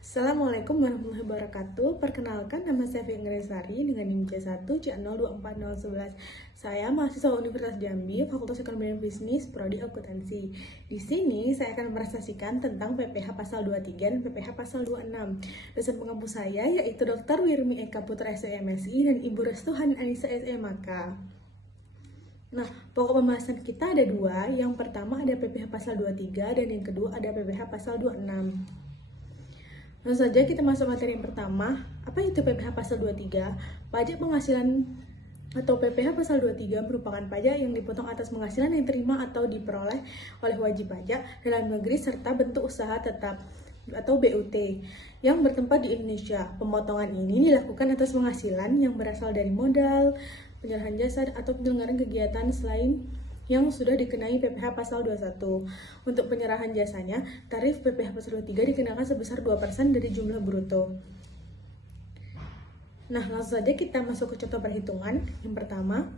Assalamualaikum warahmatullahi wabarakatuh. Perkenalkan, nama saya Ingresari dengan NIM C1 C024011. Saya mahasiswa Universitas Jambi, Fakultas Ekonomi dan Bisnis, Prodi Akuntansi. Di sini saya akan mepresentasikan tentang PPh Pasal 23 dan PPh Pasal 26. Dosen pengampu saya yaitu Dr. Wirmi Eka Putra SMSI dan Ibu Restuhan Anissa SMAK. Nah, pokok pembahasan kita ada dua. Yang pertama ada PPh Pasal 23 dan yang kedua ada PPh Pasal 26. Langsung saja kita masuk materi yang pertama. Apa itu PPh Pasal 23? Pajak penghasilan atau PPh Pasal 23 merupakan pajak yang dipotong atas penghasilan yang diterima atau diperoleh oleh wajib pajak dalam negeri serta bentuk usaha tetap atau BUT yang bertempat di Indonesia. Pemotongan ini dilakukan atas penghasilan yang berasal dari modal, penyerahan jasa, atau penyelenggaraan kegiatan selain yang sudah dikenai PPh Pasal 21. Untuk penyerahan jasanya, tarif PPh Pasal 23 dikenakan sebesar 2% dari jumlah bruto. Nah, langsung saja kita masuk ke contoh perhitungan. Yang pertama,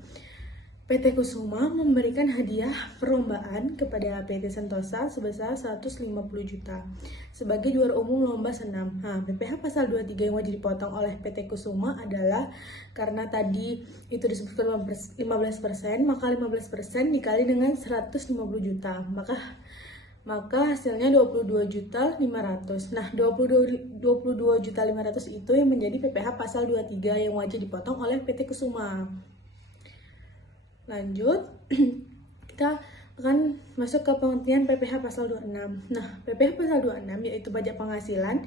PT Kusuma memberikan hadiah perlombaan kepada PT Sentosa sebesar 150 juta sebagai juara umum lomba senam. Nah, PPh Pasal 23 yang wajib dipotong oleh PT Kusuma adalah karena tadi itu disebutkan 15%, maka 15% dikali dengan 150 juta. Maka hasilnya 22.500. Nah, 22.500 itu yang menjadi PPh Pasal 23 yang wajib dipotong oleh PT Kusuma. Lanjut, kita akan masuk ke pengertian PPh Pasal 26. Nah, PPh Pasal 26 yaitu pajak penghasilan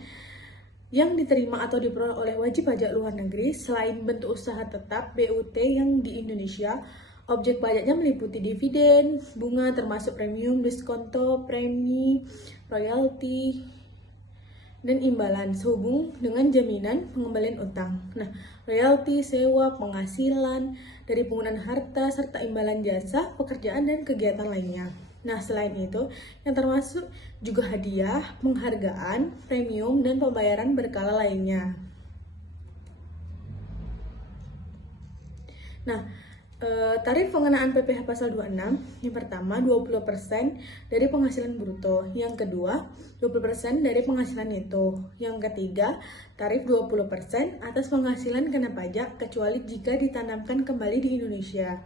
yang diterima atau diperoleh oleh wajib pajak luar negeri selain bentuk usaha tetap BUT yang di Indonesia. Objek pajaknya meliputi dividen, bunga termasuk premium, diskonto, premi, royalti, dan imbalan sehubung dengan jaminan pengembalian utang. Nah, royalti, sewa, penghasilan dari penggunaan harta, serta imbalan jasa, pekerjaan, dan kegiatan lainnya. Nah, selain itu, yang termasuk juga hadiah, penghargaan, premium, dan pembayaran berkala lainnya. Nah, tarif pengenaan PPh Pasal 26, yang pertama 20% dari penghasilan bruto, yang kedua 20% dari penghasilan neto, yang ketiga tarif 20% atas penghasilan kena pajak kecuali jika ditanamkan kembali di Indonesia,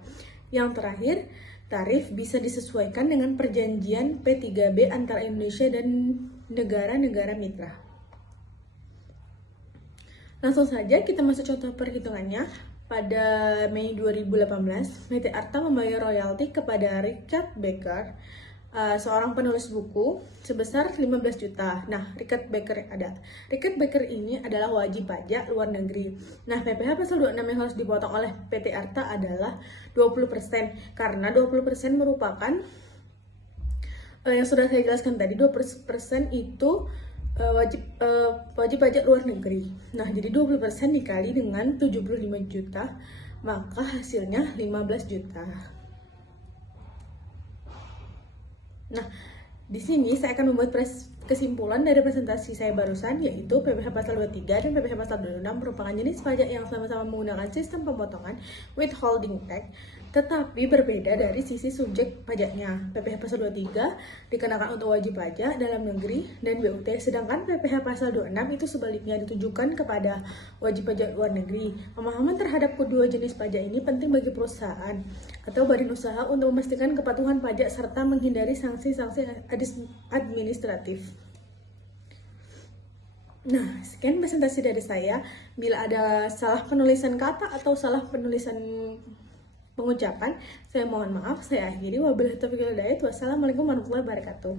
yang terakhir tarif bisa disesuaikan dengan perjanjian P3B antara Indonesia dan negara-negara mitra. Langsung saja kita masuk contoh perhitungannya. Pada Mei 2018, PT Arta membayar royalti kepada Richard Becker, seorang penulis buku, sebesar 15 juta. Nah, Richard Becker ini adalah wajib pajak luar negeri. Nah, PPh Pasal 26 yang harus dipotong oleh PT Arta adalah 20%, karena 20% merupakan yang sudah saya jelaskan tadi, 20% itu wajib pajak luar negeri. Nah, jadi 20% dikali dengan 75 juta, maka hasilnya 15 juta. Nah, di sini saya akan membuat kesimpulan dari presentasi saya barusan, yaitu PPh Pasal 23 dan PPh Pasal 26 merupakan jenis pajak yang sama-sama menggunakan sistem pemotongan withholding tax, tetapi berbeda dari sisi subjek pajaknya. PPh Pasal 23 dikenakan untuk wajib pajak dalam negeri dan BUT, sedangkan PPh Pasal 26 itu sebaliknya ditujukan kepada wajib pajak luar negeri. Pemahaman terhadap kedua jenis pajak ini penting bagi perusahaan atau badan usaha untuk memastikan kepatuhan pajak serta menghindari sanksi-sanksi administratif. Nah, sekian presentasi dari saya. Bila ada salah penulisan kata atau salah penulisan pengucapan, saya mohon maaf. Saya akhiri. Wabillahi taufiq wal hidayah. Wassalamualaikum warahmatullahi wabarakatuh.